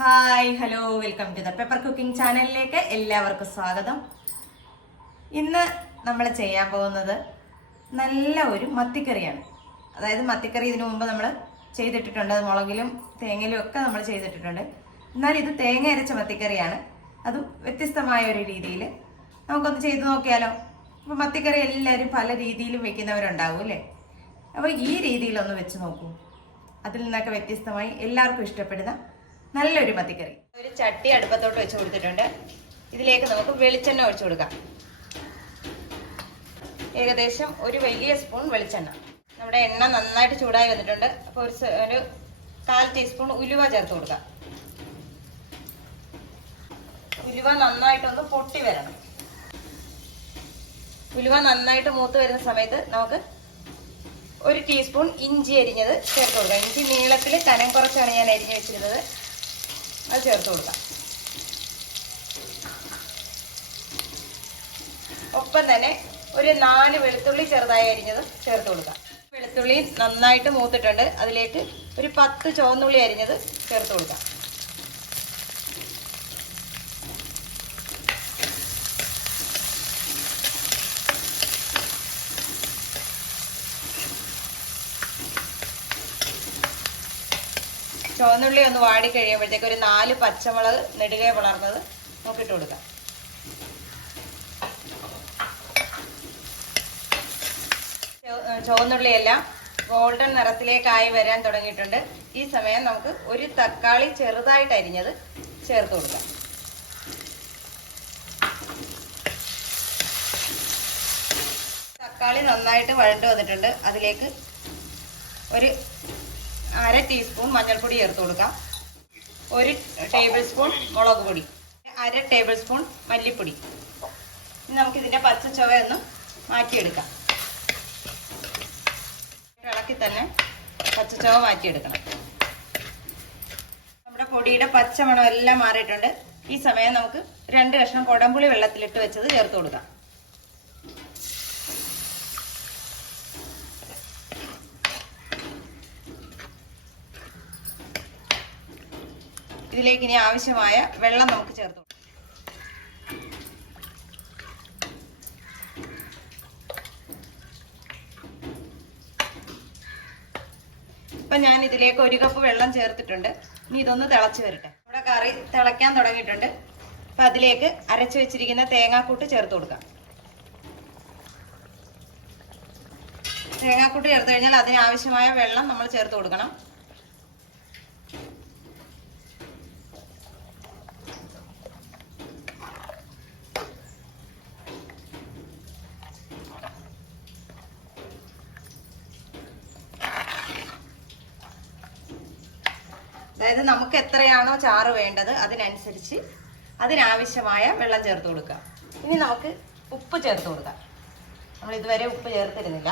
Hi hello welcome to the pepper cooking ചാനലിലേക്ക് എല്ലാവർക്കും സ്വാഗതം. ഇന്ന് നമ്മൾ ചെയ്യാൻ പോകുന്നത് നല്ല ഒരു മത്തിക്കറിയാണ്. അതായത് മത്തിക്കറി ഇതിനു മുമ്പ് നമ്മൾ ചെയ്തിട്ടിട്ടുണ്ട്. മുളകിലും തേങ്ങയിലും ഒക്കെ നമ്മൾ ചെയ്തിട്ടിട്ടുണ്ട്. എന്നാൽ ഇത് തേങ്ങ അരച്ച മത്തിക്കറിയാണ്. അത് വ്യത്യസ്തമായ ഒരു രീതിയിൽ നമുക്കൊന്ന് ചെയ്തു നോക്കിയാലോ? അപ്പോൾ മത്തിക്കറി എല്ലാവരും പല രീതിയിലും വെക്കുന്നവരുണ്ടാവും അല്ലേ? അപ്പോൾ ഈ രീതിയിലൊന്ന് വെച്ച് നോക്കൂ. അതിൽ നിന്നൊക്കെ വ്യത്യസ്തമായി എല്ലാവർക്കും ഇഷ്ടപ്പെടുന്ന നല്ലൊരു മത്തിക്കറി. ഒരു ചട്ടി അടുപ്പത്തോട്ട് വെച്ച് കൊടുത്തിട്ടുണ്ട്. ഇതിലേക്ക് നമുക്ക് വെളിച്ചെണ്ണ ഒഴിച്ചു കൊടുക്കാം. ഏകദേശം ഒരു വലിയ സ്പൂൺ വെളിച്ചെണ്ണ. നമ്മുടെ എണ്ണ നന്നായിട്ട് ചൂടായി വന്നിട്ടുണ്ട്. അപ്പോൾ ഒരു ഒരു കാൽ ടീസ്പൂൺ ഉലുവ ചേർത്ത് കൊടുക്കാം. ഉലുവ നന്നായിട്ടൊന്ന് പൊട്ടി വരണം. ഉലുവ നന്നായിട്ട് മൂത്ത് വരുന്ന സമയത്ത് നമുക്ക് ഒരു ടീസ്പൂൺ ഇഞ്ചി അരിഞ്ഞത് ചേർത്ത് കൊടുക്കാം. ഇഞ്ചി നീളത്തിൽ കനം കുറച്ചാണ് ഞാൻ അരിഞ്ഞ് വെച്ചിരുന്നത്. അത് ചേർത്ത് കൊടുക്കാം. ഒപ്പം തന്നെ ഒരു നാല് വെളുത്തുള്ളി ചെറുതായി അരിഞ്ഞത് ചേർത്ത് കൊടുക്കാം. വെളുത്തുള്ളി നന്നായിട്ട് മൂത്തിട്ടുണ്ട്. അതിലേക്ക് ഒരു പത്ത് ചുവന്നുള്ളി അരിഞ്ഞത് ചേർത്ത് കൊടുക്കാം. ചുവന്നുള്ളി ഒന്ന് വാടി കഴിയുമ്പോഴത്തേക്ക് ഒരു നാല് പച്ചമുളക് നെടുകെ വളർന്നത് നോക്കിയിട്ട് കൊടുക്കാം. ചുവ- ചുവന്നുള്ളിയെല്ലാം ഗോൾഡൻ നിറത്തിലേക്കായി വരാൻ തുടങ്ങിയിട്ടുണ്ട്. ഈ സമയം നമുക്ക് ഒരു തക്കാളി ചെറുതായിട്ട് അരിഞ്ഞത് ചേർത്ത് കൊടുക്കാം. തക്കാളി നന്നായിട്ട് വഴണ്ട് വന്നിട്ടുണ്ട്. അതിലേക്ക് ഒരു അര ടീസ്പൂൺ മഞ്ഞൾപ്പൊടി ചേർത്ത് കൊടുക്കാം. ഒരു ടേബിൾ സ്പൂൺ മുളക് പൊടി. അര ടേബിൾ സ്പൂൺ മല്ലിപ്പൊടി. നമുക്കിതിന്റെ പച്ച ചുവ ഒന്ന് മാറ്റിയെടുക്കാം. ഇളക്കി തന്നെ പച്ച ചുവ മാറ്റിയെടുക്കണം. നമ്മുടെ പൊടിയുടെ പച്ചമണം എല്ലാം മാറിയിട്ടുണ്ട്. ഈ സമയം നമുക്ക് രണ്ട് കഷ്ണം കുടംപുളി വെള്ളത്തിലിട്ട് വെച്ചത് ചേർത്ത് കൊടുക്കാം. ഇതിലേക്ക് ഇനി ആവശ്യമായ വെള്ളം നമുക്ക് ചേർത്ത്. ഇപ്പൊ ഞാൻ ഇതിലേക്ക് ഒരു കപ്പ് വെള്ളം ചേർത്തിട്ടുണ്ട്. ഇനി ഇതൊന്ന് തിളച്ചു വരട്ടെ. ഇവിടെ കറി തിളയ്ക്കാൻ തുടങ്ങിയിട്ടുണ്ട്. അപ്പൊ അതിലേക്ക് അരച്ചു വെച്ചിരിക്കുന്ന തേങ്ങാക്കൂട്ട് ചേർത്ത് കൊടുക്കാം. തേങ്ങാക്കൂട്ട് ചേർത്ത് കഴിഞ്ഞാൽ അതിനാവശ്യമായ വെള്ളം നമ്മൾ ചേർത്ത് കൊടുക്കണം. അതായത് നമുക്ക് എത്രയാണോ ചാറ് വേണ്ടത് അതിനനുസരിച്ച് അതിനാവശ്യമായ വെള്ളം ചേർത്ത് കൊടുക്കുക. ഇനി നമുക്ക് ഉപ്പ് ചേർത്ത് കൊടുക്കാം. നമ്മൾ ഇതുവരെ ഉപ്പ് ചേർത്തിരുന്നില്ല.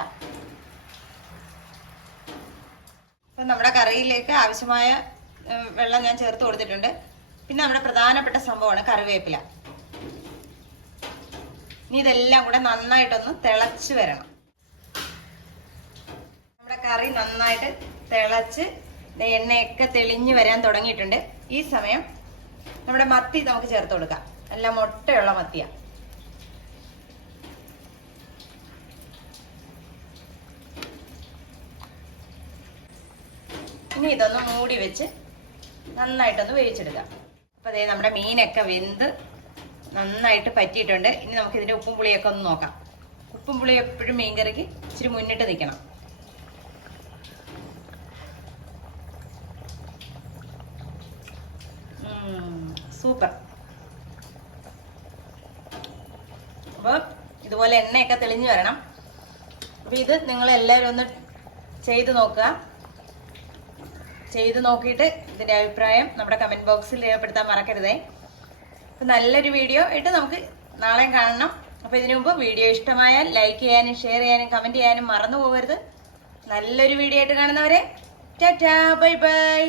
അപ്പം നമ്മുടെ കറിയിലേക്ക് ആവശ്യമായ വെള്ളം ഞാൻ ചേർത്ത് കൊടുത്തിട്ടുണ്ട്. പിന്നെ നമ്മുടെ പ്രധാനപ്പെട്ട സംഭവമാണ് കറിവേപ്പില. ഇനി ഇതെല്ലാം കൂടെ നന്നായിട്ടൊന്ന് തിളച്ച് വരണം. നമ്മുടെ കറി നന്നായിട്ട് തിളച്ച് എണ്ണയൊക്കെ തെളിഞ്ഞു വരാൻ തുടങ്ങിയിട്ടുണ്ട്. ഈ സമയം നമ്മുടെ മത്തി നമുക്ക് ചേർത്ത് കൊടുക്കാം. നല്ല മുട്ടയുള്ള മത്തിയ. ഇനി ഇതൊന്ന് മൂടി വെച്ച് നന്നായിട്ടൊന്ന് വേവിച്ചെടുക്കാം. അപ്പോൾ അതേ നമ്മുടെ മീനൊക്കെ വെന്ത് നന്നായിട്ട് പറ്റിയിട്ടുണ്ട്. ഇനി നമുക്ക് ഇതിന്റെ ഉപ്പും പുളിയൊക്കെ ഒന്ന് നോക്കാം. ഉപ്പും പുളിയും എപ്പോഴും മീൻകറിക്ക് ഇച്ചിരി മുന്നിട്ട് നിൽക്കണം. സൂപ്പർ. അപ്പോൾ ഇതുപോലെ എണ്ണയൊക്കെ തെളിഞ്ഞു വരണം. അപ്പോൾ ഇത് നിങ്ങൾ എല്ലാവരും ഒന്ന് ചെയ്ത് നോക്കുക. ചെയ്ത് നോക്കിയിട്ട് ഇതിന്റെ അഭിപ്രായം നമ്മുടെ കമന്റ് ബോക്സിൽ രേഖപ്പെടുത്താൻ മറക്കരുതേ. അപ്പോൾ നല്ലൊരു വീഡിയോ ഇട്ട് നമുക്ക് നാളെ കാണണം. അപ്പോൾ ഇതിനു മുമ്പ് വീഡിയോ ഇഷ്ടമായാൽ ലൈക്ക് ചെയ്യാനും ഷെയർ ചെയ്യാനും കമന്റ് ചെയ്യാനും മറന്നു പോകരുത്. നല്ലൊരു വീഡിയോ ആയിട്ട് കാണുന്നവരെ ടാറ്റാ ബൈ ബൈ.